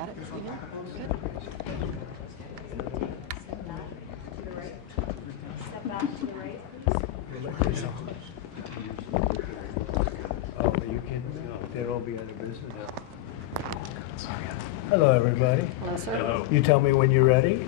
Got it? Good. Step back to the right. Oh, are you kidding me? They'd all be out of business. Hello, everybody. Hello, sir. Hello. You tell me when you're ready.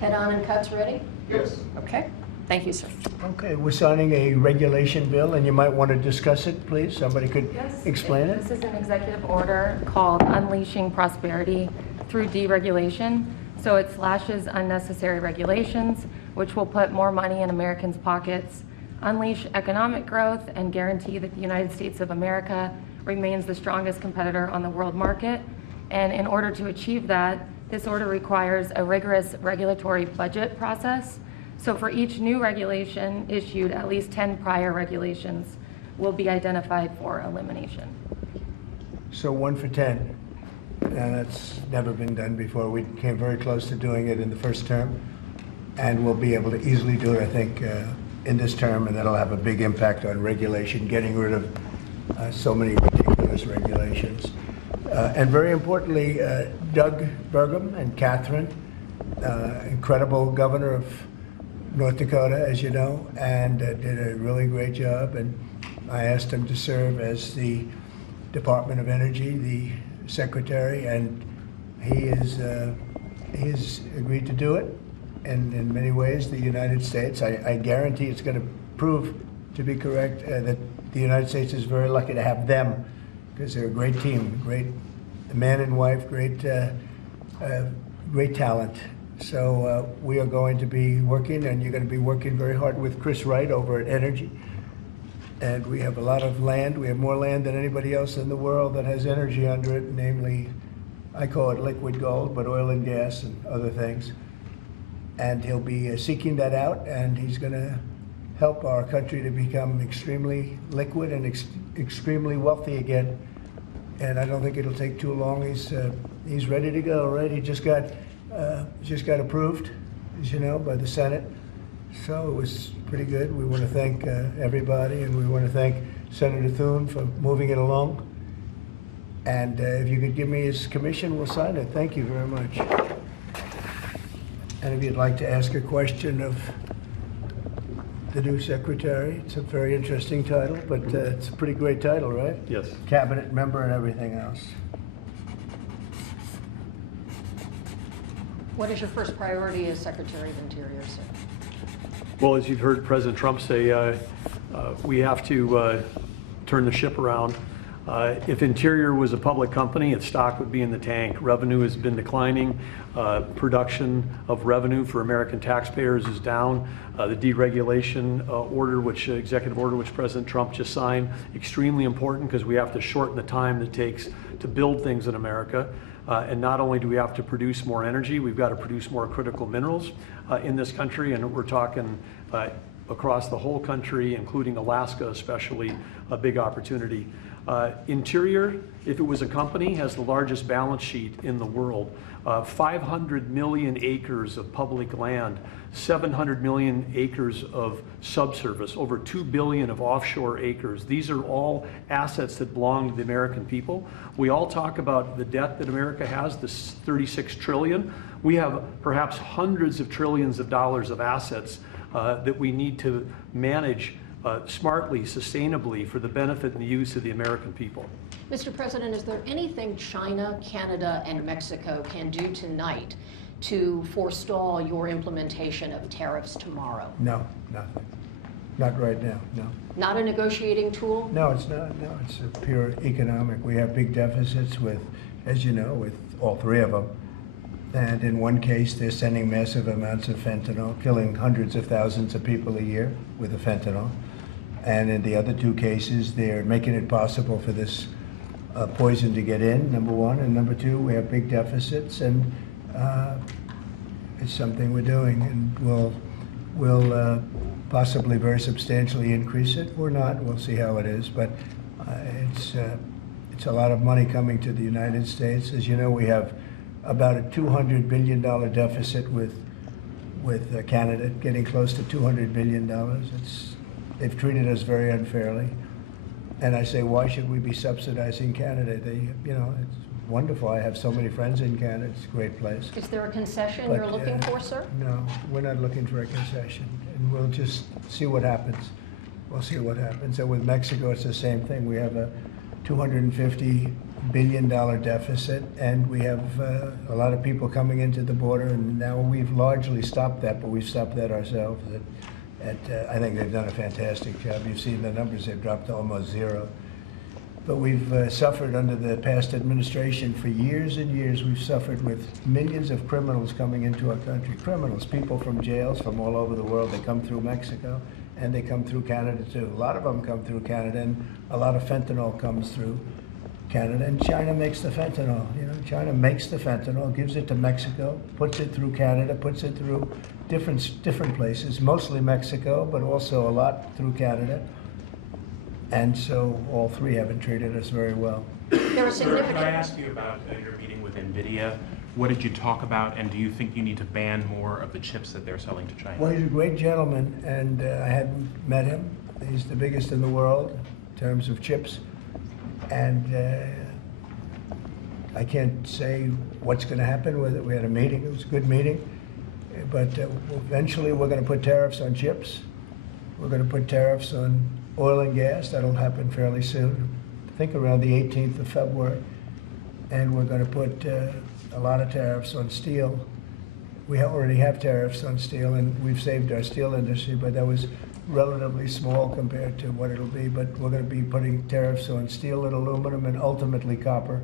Head on and cuts ready? Yes. Okay. Thank you, sir. Okay, we're signing a regulation bill, and you might want to discuss it, please. Somebody could Yes, explain it? This is an executive order called Unleashing Prosperity Through Deregulation. So it slashes unnecessary regulations, which will put more money in Americans' pockets, unleash economic growth, and guarantee that the United States of America remains the strongest competitor on the world market. And in order to achieve that, this order requires a rigorous regulatory budget process. So for each new regulation issued, at least 10 prior regulations will be identified for elimination. So 1 for 10. And that's never been done before. We came very close to doing it in the first term, and we'll be able to easily do it, I think, in this term, and that'll have a big impact on regulation, getting rid of so many ridiculous regulations. And very importantly, Doug Burgum and Catherine, incredible governor of North Dakota, as you know, and did a really great job. And I asked him to serve as the Department of Energy, the secretary, and he's agreed to do it. And in many ways, the United States, I guarantee it's going to prove to be correct that the United States is very lucky to have them, because they're a great team, great man and wife, great talent. So we are going to be working, and you're going to be working very hard with Chris Wright over at Energy. And we have a lot of land. We have more land than anybody else in the world that has energy under it, namely, I call it liquid gold, but oil and gas and other things. And he'll be seeking that out, and he's going to help our country to become extremely liquid and extremely wealthy again. And I don't think it'll take too long. He's ready to go, right? He just got approved, as you know, by the Senate. So it was pretty good. We want to thank everybody, and we want to thank Senator Thune for moving it along. And if you could give me his commission, we'll sign it. Thank you very much. And if you'd like to ask a question of the new secretary, it's a very interesting title, but it's a pretty great title, right? Yes. Cabinet member and everything else. What is your first priority as Secretary of Interior, sir? Well, as you've heard President Trump say, we have to turn the ship around. If Interior was a public company, its stock would be in the tank. Revenue has been declining. Production of revenue for American taxpayers is down. The deregulation order, executive order, which President Trump just signed, extremely important because we have to shorten the time that it takes to build things in America. And not only do we have to produce more energy, we've got to produce more critical minerals in this country, and we're talking across the whole country, including Alaska especially, a big opportunity. Interior, if it was a company, has the largest balance sheet in the world. 500 million acres of public land, 700 million acres of subsurface, over 2 billion of offshore acres. These are all assets that belong to the American people. We all talk about the debt that America has, this 36 trillion. We have perhaps hundreds of trillions of dollars of assets that we need to manage smartly, sustainably, for the benefit and the use of the American people. Mr. President, is there anything China, Canada, and Mexico can do tonight to forestall your implementation of tariffs tomorrow? No, nothing. Not right now, no. Not a negotiating tool? No, it's not. No, it's a pure economic. We have big deficits with, as you know, with all three of them. And in one case, they're sending massive amounts of fentanyl, killing hundreds of thousands of people a year with the fentanyl. And in the other two cases, they're making it possible for this poison to get in, number one. And number two, we have big deficits, and it's something we're doing. And we'll possibly very substantially increase it. We're not. We'll see how it is. But it's a lot of money coming to the United States. As you know, we have about a $200 billion deficit with Canada, getting close to $200 billion. They've treated us very unfairly. And I say, why should we be subsidizing Canada? wonderful. I have so many friends in Canada. It's a great place. Is there a concession But, you're looking for, sir? No, we're not looking for a concession, and we'll just see what happens. We'll see what happens. And with Mexico, it's the same thing. We have a $250 billion deficit, and we have a lot of people coming into the border, and now we've largely stopped that, but we've stopped that ourselves. I think they've done a fantastic job. You've seen the numbers. They've dropped to almost zero. But we've suffered under the past administration for years and years. We've suffered with millions of criminals coming into our country. Criminals, people from jails from all over the world. They come through Mexico, and they come through Canada too. A lot of them come through Canada, and a lot of fentanyl comes through Canada. And China makes the fentanyl. You know, China makes the fentanyl, gives it to Mexico, puts it through Canada, puts it through different places, mostly Mexico, but also a lot through Canada. And so all three haven't treated us very well. There are significant. Could I ask you about your meeting with NVIDIA? What did you talk about, and do you think you need to ban more of the chips that they're selling to China? Well, he's a great gentleman, and I hadn't met him. He's the biggest in the world in terms of chips. And I can't say what's going to happen with it. We had a meeting. It was a good meeting. But eventually we're going to put tariffs on chips. We're going to put tariffs on oil and gas. That'll happen fairly soon. I think around the 18th of February. And we're going to put a lot of tariffs on steel. We already have tariffs on steel, and we've saved our steel industry, but that was relatively small compared to what it'll be. But we're going to be putting tariffs on steel and aluminum and ultimately copper.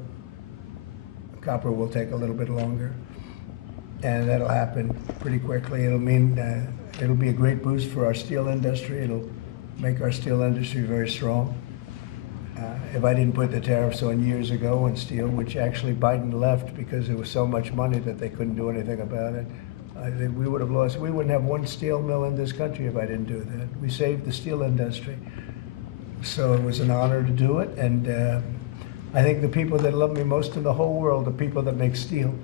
Copper will take a little bit longer. And that'll happen pretty quickly. It'll mean it'll be a great boost for our steel industry. It'll make our steel industry very strong. If I didn't put the tariffs on years ago on steel, which actually Biden left because there was so much money that they couldn't do anything about it, we would have lost. We wouldn't have one steel mill in this country if I didn't do that. We saved the steel industry. So it was an honor to do it. And I think the people that love me most in the whole world are people that make steel.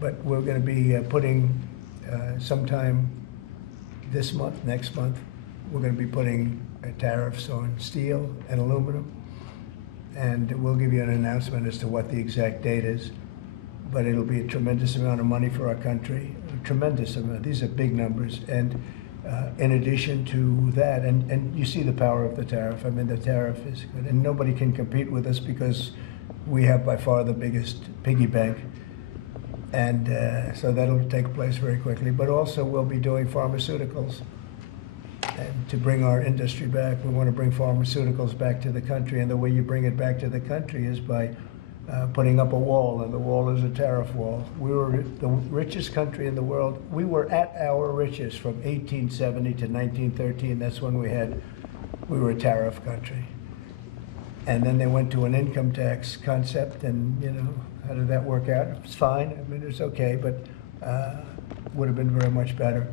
But we're going to be putting sometime this month, next month, we're going to be putting tariffs on steel and aluminum. And we'll give you an announcement as to what the exact date is. But it'll be a tremendous amount of money for our country, a tremendous amount. These are big numbers. And in addition to that, and you see the power of the tariff. I mean, the tariff is good. And nobody can compete with us because we have by far the biggest piggy bank. And so that'll take place very quickly. But also we'll be doing pharmaceuticals. And to bring our industry back, we want to bring pharmaceuticals back to the country. And the way you bring it back to the country is by putting up a wall. And the wall is a tariff wall. We were the richest country in the world. We were at our richest from 1870 to 1913. That's when we were a tariff country. And then they went to an income tax concept, and you know, how did that work out? It's fine. I mean, it's okay, but would have been very much better.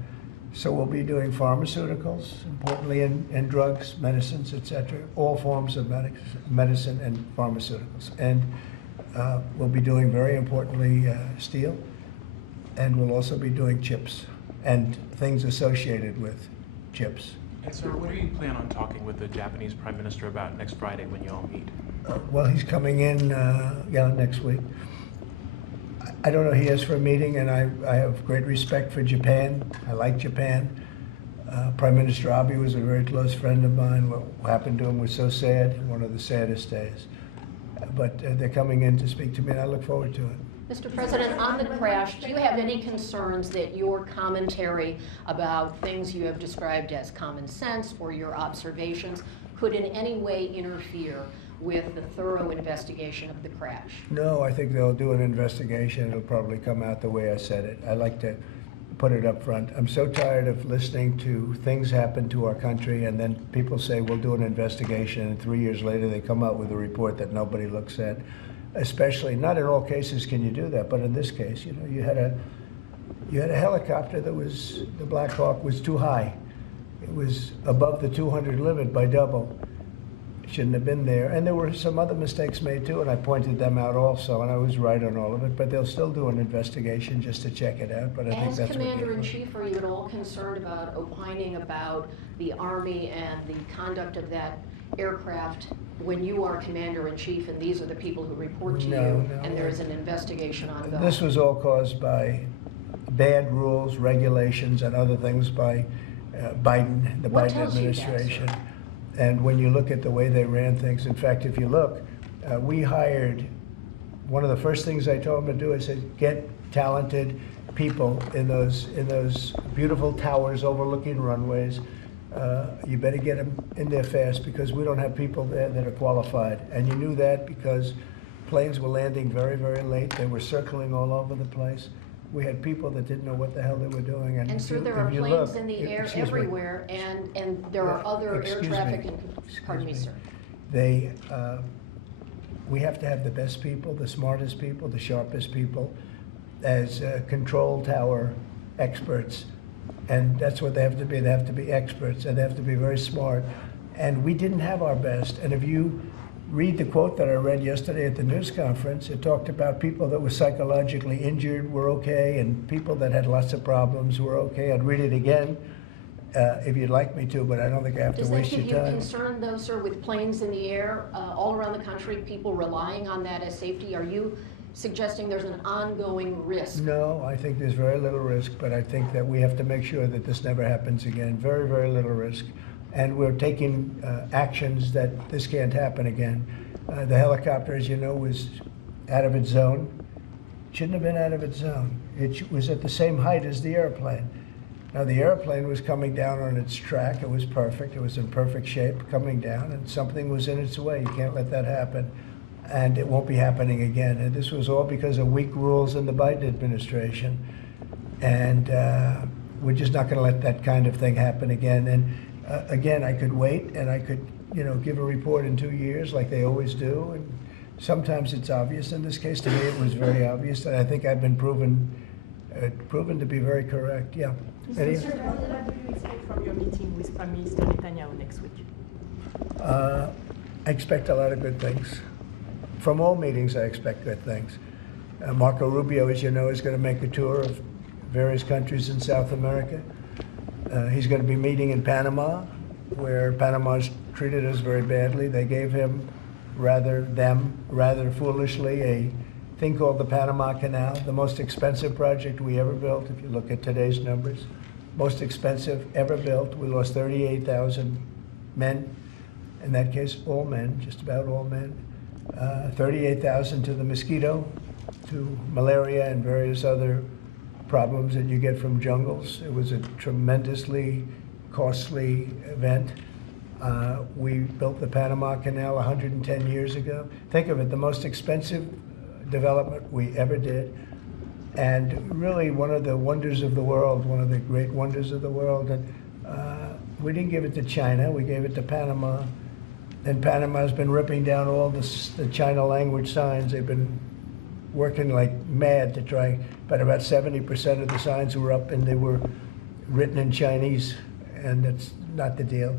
So we'll be doing pharmaceuticals, importantly, and drugs, medicines, etc. All forms of medicine and pharmaceuticals. And we'll be doing, very importantly, steel. And we'll also be doing chips and things associated with chips. And sir, what do you plan on talking with the Japanese Prime Minister about next Friday when you all meet? Well, he's coming in, next week. I don't know, he asked for a meeting, and I have great respect for Japan. I like Japan. Prime Minister Abe was a very close friend of mine. What happened to him was so sad, one of the saddest days. But they're coming in to speak to me, and I look forward to it. Mr. President, on the crash, do you have any concerns that your commentary about things you have described as common sense or your observations could in any way interfere with the thorough investigation of the crash? No, I think they'll do an investigation. It'll probably come out the way I said it. I like to put it up front. I'm so tired of listening to things happen to our country, and then people say, we'll do an investigation, and 3 years later they come out with a report that nobody looks at. Especially, not in all cases can you do that, but in this case, you know, you had a helicopter that was, the Black Hawk was too high. It was above the 200 limit by double. It shouldn't have been there. And there were some other mistakes made too, and I pointed them out also, and I was right on all of it, but they'll still do an investigation just to check it out. But I think As that's Commander-in-Chief, are you at all concerned about opining about the Army and the conduct of that aircraft when you are commander-in-chief and these are the people who report to No, you, no. and there is an investigation ongoing? This was all caused by bad rules, regulations, and other things by Biden, the What Biden tells you that, administration. sir? And when you look at the way they ran things, in fact, if you look, we hired, one of the first things I told them to do, I said, get talented people in those beautiful towers overlooking runways. You better get them in there fast because we don't have people there that are qualified. And you knew that because planes were landing very, very late. They were circling all over the place. We had people that didn't know what the hell they were doing. And if sir, you- there if are you planes look- in the air excuse me. everywhere, and there are other air Excuse traffic, me. pardon me, Excuse sir. They, we have to have the best people, the smartest people, the sharpest people as control tower experts. And that's what they have to be. They have to be experts and they have to be very smart. And we didn't have our best. And if you read the quote that I read yesterday at the news conference, it talked about people that were psychologically injured were okay and people that had lots of problems were okay. I'd read it again if you'd like me to, but I don't think I have to Does that waste give your you time. concern though, sir, with planes in the air all around the country, people relying on that as safety? Are you suggesting there's an ongoing risk? No, I think there's very little risk, but I think that we have to make sure that this never happens again. Very, very little risk. And we're taking actions that this can't happen again. The helicopter, as you know, was out of its zone. Shouldn't have been out of its zone. It was at the same height as the airplane. Now, the airplane was coming down on its track. It was perfect. It was in perfect shape coming down, and something was in its way. You can't let that happen. And it won't be happening again. And this was all because of weak rules in the Biden administration. And we're just not going to let that kind of thing happen again. And again, I could wait and I could, give a report in 2 years like they always do. And sometimes it's obvious. In this case, to me, it was very obvious. And I think I've been proven to be very correct. Yeah. Any- Mr. President, what do you expect from your meeting with Prime Minister Netanyahu next week? I expect a lot of good things. From all meetings, I expect good things. Marco Rubio, as you know, is going to make a tour of various countries in South America. He's going to be meeting in Panama, where Panama's treated us very badly. They gave him, rather foolishly, a thing called the Panama Canal, the most expensive project we ever built, if you look at today's numbers. Most expensive ever built. We lost 38,000 men. In that case, all men, just about all men. 38,000 to the mosquito, to malaria and various other problems that you get from jungles. It was a tremendously costly event. We built the Panama Canal 110 years ago. Think of it, the most expensive development we ever did. And really one of the wonders of the world, one of the great wonders of the world. And we didn't give it to China, we gave it to Panama. And Panama's been ripping down all the China language signs. They've been working like mad to try, but about 70% of the signs were up and they were written in Chinese, and that's not the deal.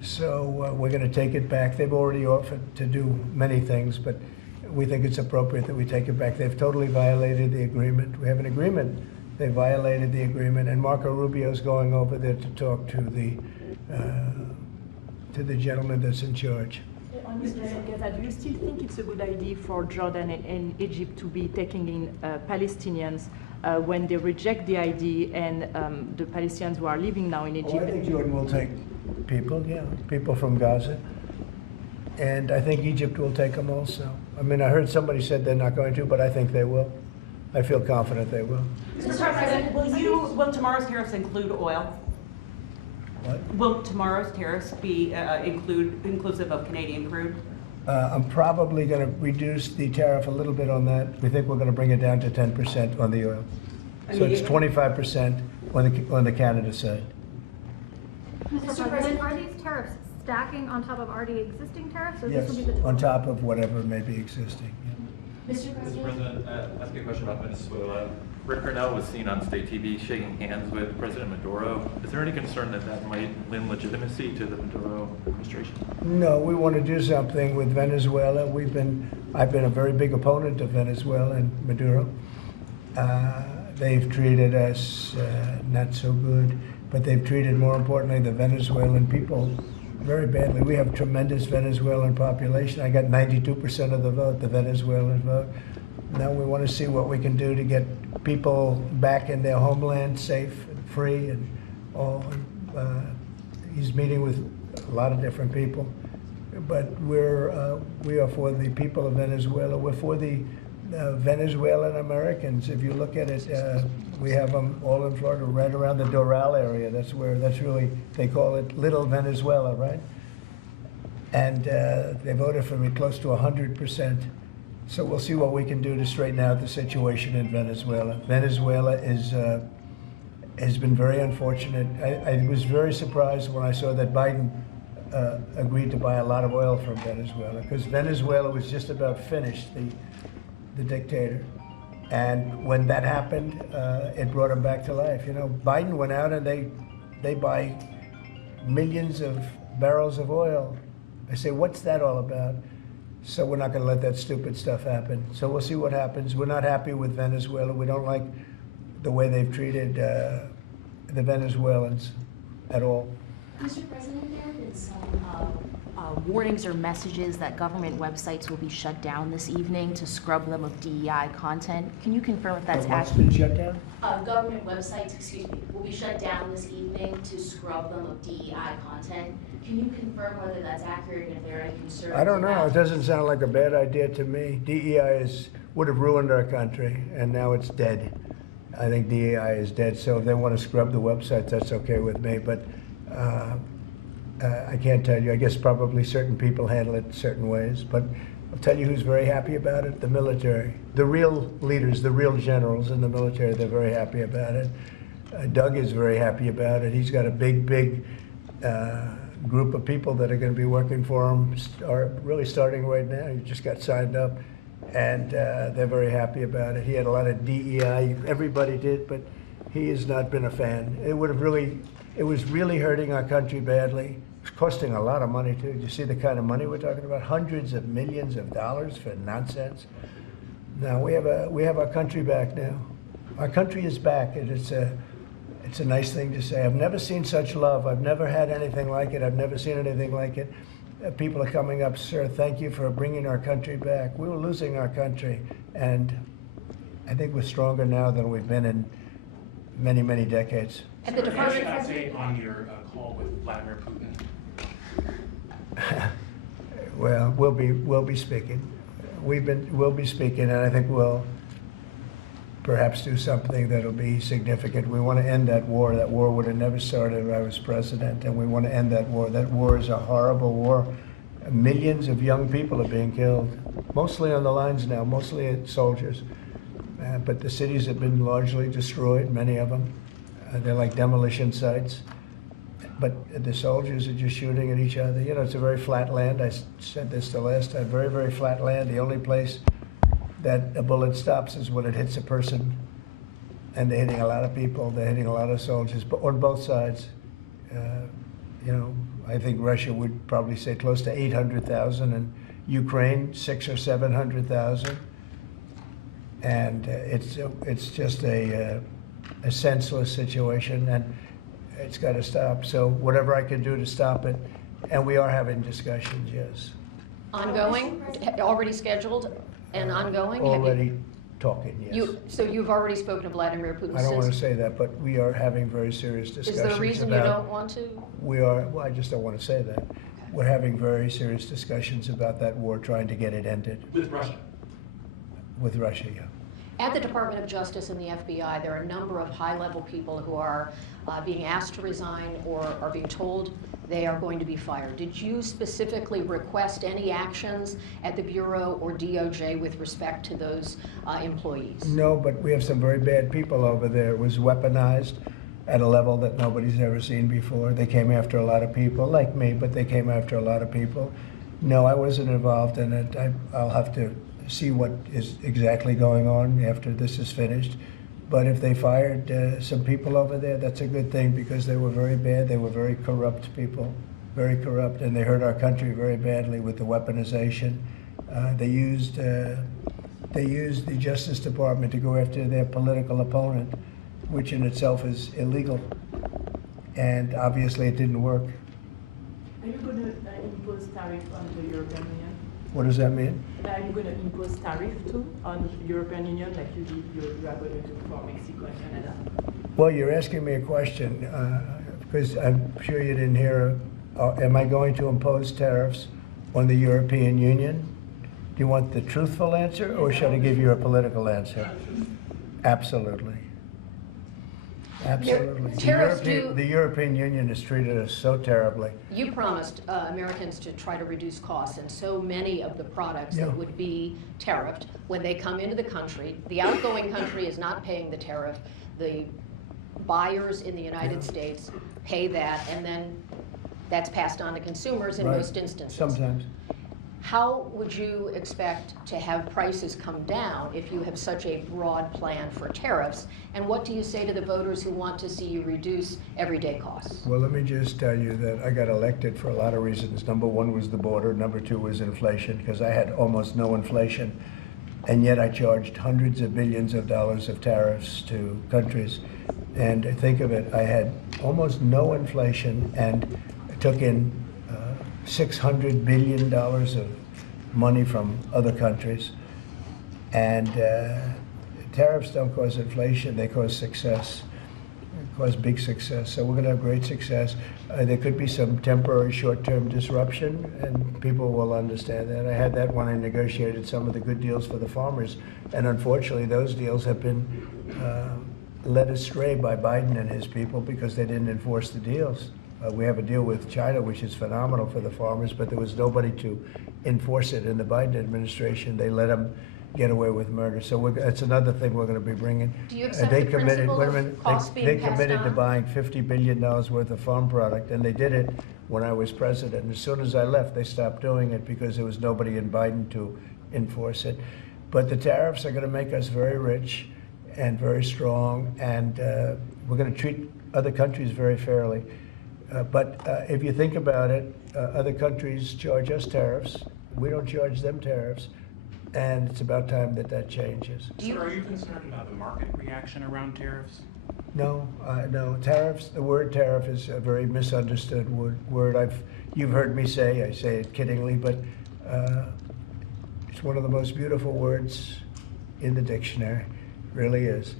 So we're going to take it back. They've already offered to do many things, but we think it's appropriate that we take it back. They've totally violated the agreement. We have an agreement. They violated the agreement, and Marco Rubio's going over there to talk to the gentleman that's in charge. On this Gaza, do you still think it's a good idea for Jordan and Egypt to be taking in Palestinians when they reject the idea and the Palestinians who are living now in Egypt? Oh, I think Jordan will take people, people from Gaza. And I think Egypt will take them also. I mean, I heard somebody said they're not going to, but I think they will. I feel confident they will. Mr. President, will tomorrow's tariffs include oil? What? Will tomorrow's tariffs be inclusive of Canadian crude? I'm probably going to reduce the tariff a little bit on that. We think we're going to bring it down to 10% on the oil. So it's 25% on the Canada side. Mr. President, are these tariffs stacking on top of already existing tariffs, or Yes, this will be the total? on top of whatever may be existing. Yeah. Mr. Mr. President, ask you a question about Venezuela. Rick Cornell was seen on state TV shaking hands with President Maduro. Is there any concern that that might lend legitimacy to the Maduro administration? No, we want to do something with Venezuela. I've been a very big opponent of Venezuela and Maduro. They've treated us not so good, but they've treated, more importantly, the Venezuelan people very badly. We have tremendous Venezuelan population. I got 92% of the vote, the Venezuelan vote. Now we want to see what we can do to get people back in their homeland safe and free and all. He's meeting with a lot of different people, but we are for the people of Venezuela. We're for the Venezuelan Americans. If you look at it, we have them all in Florida, right around the Doral area. That's really, they call it Little Venezuela, right? And they voted for me close to 100%. So we'll see what we can do to straighten out the situation in Venezuela. Venezuela has been very unfortunate. I was very surprised when I saw that Biden agreed to buy a lot of oil from Venezuela, because Venezuela was just about finished, the dictator. And when that happened, it brought him back to life. You know, Biden went out and they buy millions of barrels of oil. I say, what's that all about? So we're not going to let that stupid stuff happen. So we'll see what happens. We're not happy with Venezuela. We don't like the way they've treated the Venezuelans at all. Mr. President, there have been some warnings or messages that government websites will be shut down this evening to scrub them of DEI content. Can you confirm if that's What's accurate? been shut down? Government websites, will be shut down this evening to scrub them of DEI content. Can you confirm whether that's accurate and if there are any concerns? I don't know. about- It doesn't sound like a bad idea to me. DEI would have ruined our country, and now it's dead. I think DEI is dead. So if they want to scrub the websites, that's okay with me. But I can't tell you. I guess probably certain people handle it certain ways. But I'll tell you who's very happy about it: the military. The real leaders, the real generals in the military, they're very happy about it. Doug is very happy about it. He's got a big group of people that are going to be working for him, are really starting right now. He just got signed up, and they're very happy about it. He had a lot of DEI. Everybody did, but he has not been a fan. It was really hurting our country badly. It's costing a lot of money too. You see the kind of money we're talking about? Hundreds of millions of dollars for nonsense. Now we have our country back now. Our country is back, and it's a nice thing to say. I've never seen such love. I've never had anything like it. I've never seen anything like it. People are coming up, sir, thank you for bringing our country back. We were losing our country, and I think we're stronger now than we've been in many, many decades. At the Department of update on your call with Vladimir Putin. Well, we'll be speaking. We'll be speaking, and I think we'll perhaps do something that'll be significant. We want to end that war. That war would have never started if I was president, and we want to end that war. That war is a horrible war. Millions of young people are being killed, mostly on the lines now, mostly soldiers. But the cities have been largely destroyed, many of them. They're like demolition sites. But the soldiers are just shooting at each other. You know, it's a very flat land. I said this the last time, very, very flat land. The only place that a bullet stops is when it hits a person. And they're hitting a lot of people. They're hitting a lot of soldiers, but on both sides. You know, I think Russia would probably say close to 800,000, and Ukraine 600,000 or 700,000. And it's just a senseless situation, and it's got to stop. So whatever I can do to stop it, and we are having discussions, yes. Ongoing, already scheduled and ongoing? Have you- Already talking, yes. So you've already spoken to Vladimir Putin I don't want to since? say that, but we are having very serious Is discussions there a reason you don't want to? Well, I just don't want to say that. We're having very serious discussions about that war, trying to get it ended. With Russia. With Russia, yeah. At the Department of Justice and the FBI, there are a number of high-level people who are being asked to resign or are being told they are going to be fired. Did you specifically request any actions at the Bureau or DOJ with respect to those employees? No, but we have some very bad people over there. It was weaponized at a level that nobody's ever seen before. They came after a lot of people, like me, but they came after a lot of people. No, I wasn't involved in it. I'll have to see what is exactly going on after this is finished. But if they fired some people over there, that's a good thing, because they were very bad. They were very corrupt people, very corrupt, and they hurt our country very badly with the weaponization. They used the Justice Department to go after their political opponent, which in itself is illegal. And obviously it didn't work. Are you going to impose tariff on the European Union? What does that mean? Are you going to impose tariff too on European Union like you are going to do for Mexico and Canada? Well, you're asking me a question, because I'm sure you didn't hear, am I going to impose tariffs on the European Union? Do you want the truthful answer, or should I give you a political answer? Absolutely. Absolutely. Tariffs The European Union has treated us so terribly. You promised Americans to try to reduce costs, and so many of the products Yeah. that would be tariffed, when they come into the country, the outgoing country is not paying the tariff. The buyers in the United States pay that, and then that's passed on to consumers in Right. most instances. Sometimes. How would you expect to have prices come down if you have such a broad plan for tariffs? And what do you say to the voters who want to see you reduce everyday costs? Well, let me just tell you that I got elected for a lot of reasons. Number one was the border. Number two was inflation, because I had almost no inflation. And yet I charged hundreds of billions of dollars of tariffs to countries. And think of it, I had almost no inflation and took in $600 billion of money from other countries. And tariffs don't cause inflation, they cause success. They cause big success. So we're going to have great success. There could be some temporary short-term disruption, and people will understand that. I had that when I negotiated some of the good deals for the farmers. And unfortunately, those deals have been led astray by Biden and his people because they didn't enforce the deals. We have a deal with China, which is phenomenal for the farmers, but there was nobody to enforce it in the Biden administration. They let them get away with murder. So that's another thing we're going to be bringing. Do you accept They the committed, principle wait a of minute, costs they being passed committed to on? buying $50 billion worth of farm product, and they did it when I was president. And as soon as I left, they stopped doing it because there was nobody in Biden to enforce it. But the tariffs are going to make us very rich and very strong, and we're going to treat other countries very fairly. But if you think about it, other countries charge us tariffs. We don't charge them tariffs. And it's about time that that changes. Sir, are you concerned about the market reaction around tariffs? No, no. Tariffs, the word tariff is a very misunderstood word. You've heard me say, I say it kiddingly, but it's one of the most beautiful words in the dictionary. It really is.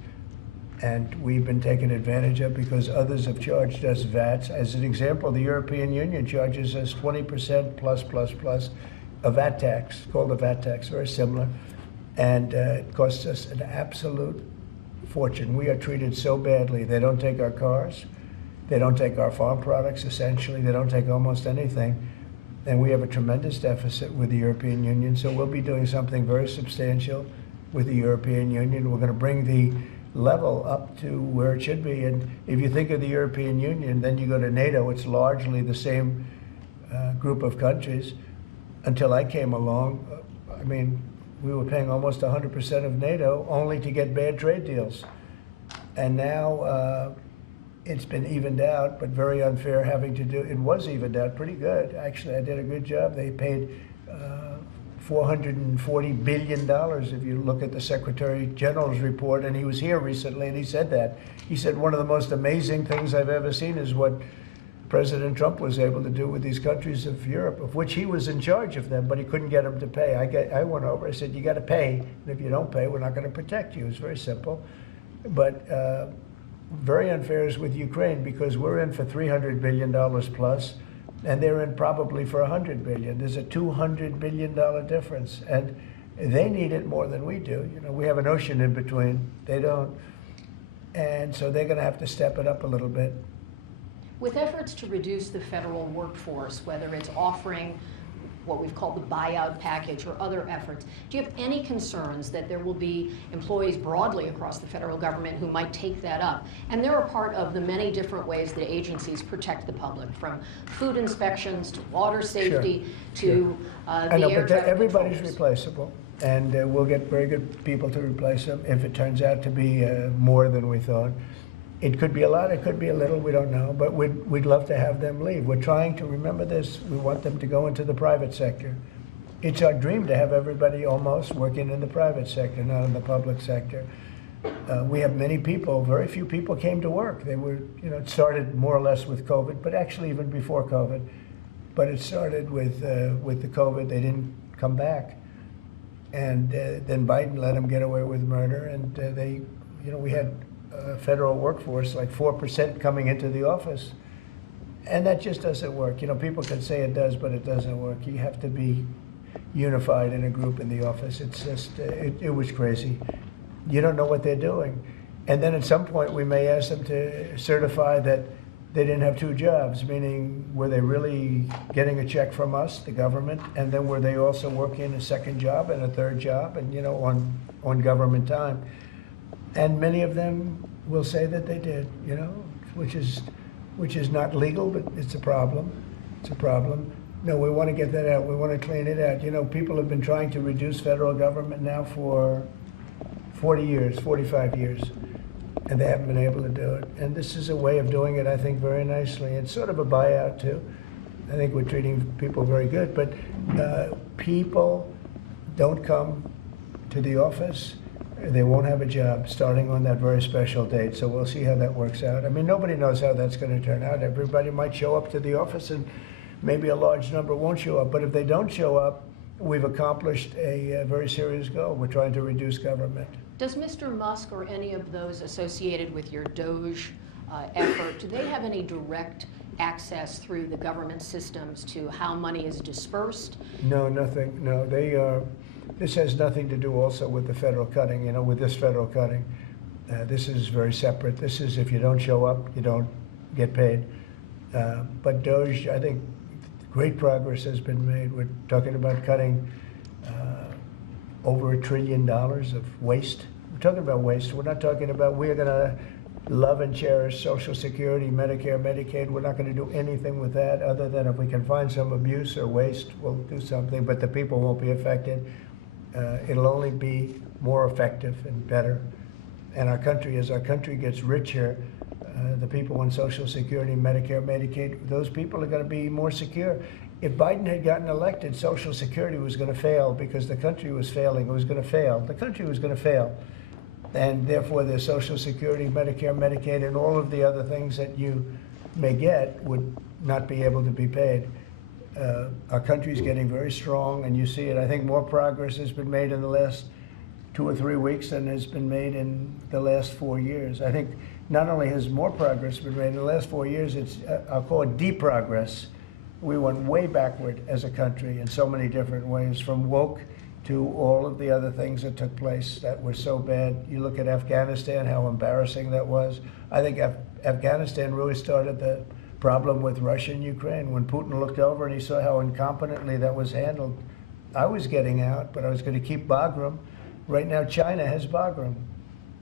And we've been taken advantage of because others have charged us VATs. As an example, the European Union charges us 20% plus a VAT tax, called a VAT tax, very similar. And it costs us an absolute fortune. We are treated so badly. They don't take our cars. They don't take our farm products, essentially. They don't take almost anything. And we have a tremendous deficit with the European Union. So we'll be doing something very substantial with the European Union. We're going to bring the level up to where it should be. And if you think of the European Union, then you go to NATO, it's largely the same group of countries. Until I came along, I mean, we were paying almost 100% of NATO only to get bad trade deals. And now it's been evened out, but very unfair having to do, it was evened out pretty good. Actually, I did a good job. They paid $440 billion if you look at the Secretary General's report, and he was here recently and he said that. He said one of the most amazing things I've ever seen is what President Trump was able to do with these countries of Europe, of which he was in charge of them, but he couldn't get them to pay. I went over, I said, you got to pay, and if you don't pay, we're not going to protect you. It's very simple. But very unfair is with Ukraine because we're in for $300 billion plus, and they're in probably for $100 billion. There's a $200 billion difference, and they need it more than we do. You know, we have an ocean in between. They don't. And so they're going to have to step it up a little bit. With efforts to reduce the federal workforce, whether it's offering what we've called the buyout package or other efforts, do you have any concerns that there will be employees broadly across the federal government who might take that up? And they're a part of the many different ways that agencies protect the public, from food inspections to water safety to I know, the air but traffic everybody's controllers. replaceable, and we'll get very good people to replace them if it turns out to be more than we thought. It could be a lot, it could be a little, we don't know, but we'd love to have them leave. We're trying to remember this. We want them to go into the private sector. It's our dream to have everybody almost working in the private sector, not in the public sector. We have many people, very few people came to work. They were, you know, it started more or less with COVID, but actually even before COVID. but it started with the COVID. They didn't come back. And then Biden let them get away with murder, and we had a federal workforce like 4% coming into the office. And that just doesn't work. People can say it does, but it doesn't work. You have to be unified in a group in the office. It's just, it was crazy. You don't know what they're doing. And then at some point, we may ask them to certify that they didn't have two jobs, meaning were they really getting a check from us, the government, and then were they also working a second job and a third job, and on government time? And many of them will say that they did, which is not legal, but it's a problem. It's a problem. No, we want to get that out. We want to clean it out. People have been trying to reduce federal government now for 40 years, 45 years, and they haven't been able to do it. And this is a way of doing it, I think, very nicely. It's sort of a buyout, too. I think we're treating people very good, but people don't come to the office. They won't have a job starting on that very special date, so we'll see how that works out. I mean, nobody knows how that's going to turn out. Everybody might show up to the office, and maybe a large number won't show up. But if they don't show up, we've accomplished a very serious goal. We're trying to reduce government. Does Mr. Musk or any of those associated with your Doge effort, do they have any direct access through the government systems to how money is dispersed? No, nothing. No, they are. This has nothing to do also with the federal cutting, with this federal cutting. This is very separate. This is if you don't show up, you don't get paid. But Doge, I think great progress has been made. We're talking about cutting over $1 trillion of waste. We're talking about waste. We're not talking about we're going to love and cherish Social Security, Medicare, Medicaid. We're not going to do anything with that other than if we can find some abuse or waste, we'll do something, but the people won't be affected. It'll only be more effective and better. And our country, as our country gets richer, the people on Social Security, Medicare, Medicaid, those people are going to be more secure. If Biden had gotten elected, Social Security was going to fail because the country was failing. It was going to fail. The country was going to fail. And therefore, the Social Security, Medicare, Medicaid, and all of the other things that you may get would not be able to be paid. Our country's getting very strong, and you see it. I think more progress has been made in the last 2 or 3 weeks than has been made in the last 4 years. I think not only has more progress been made in the last 4 years, it's, I'll call it deprogress. We went way backward as a country in so many different ways, from woke to all of the other things that took place that were so bad. You look at Afghanistan, how embarrassing that was. I think Afghanistan really started the problem with Russia and Ukraine. When Putin looked over and he saw how incompetently that was handled, I was getting out, but I was going to keep Bagram. Right now, China has Bagram.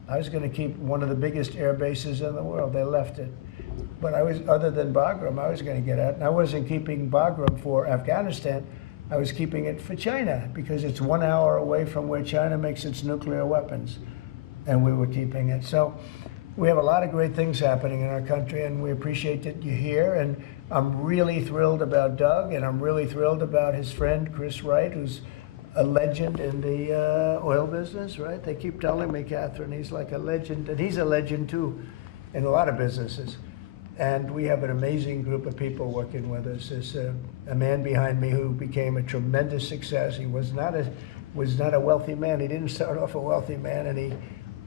I was going to keep one of the biggest air bases in the world. They left it. But I was, other than Bagram, I was going to get out. And I wasn't keeping Bagram for Afghanistan. I was keeping it for China because it's 1 hour away from where China makes its nuclear weapons. And we were keeping it. So we have a lot of great things happening in our country, and we appreciate that you're here. And I'm really thrilled about Doug, and I'm really thrilled about his friend, Chris Wright, who's a legend in the oil business, right? They keep telling me, Catherine, he's like a legend, and he's a legend too in a lot of businesses. And we have an amazing group of people working with us. There's a man behind me who became a tremendous success. He was not a wealthy man. He didn't start off a wealthy man, and he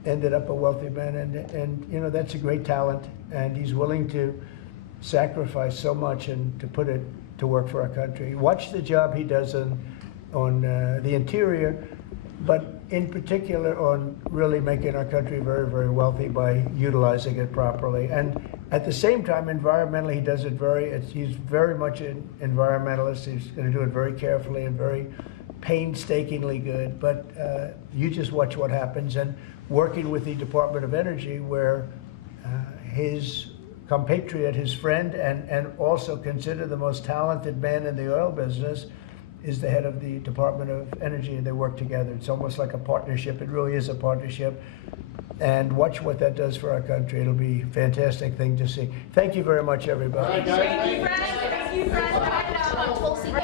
ended up a wealthy man. And that's a great talent. And he's willing to sacrifice so much and to put it to work for our country. Watch the job he does on the interior, but in particular on really making our country very, very wealthy by utilizing it properly. And at the same time, environmentally, he does it he's very much an environmentalist. He's going to do it very carefully and very painstakingly good. But you just watch what happens. And working with the Department of Energy, where his compatriot, his friend, and also considered the most talented man in the oil business, is the head of the Department of Energy, and they work together. It's almost like a partnership. It really is a partnership. And watch what that does for our country. It'll be a fantastic thing to see. Thank you very much, everybody. Thank you, Fred. Thank you, Fred.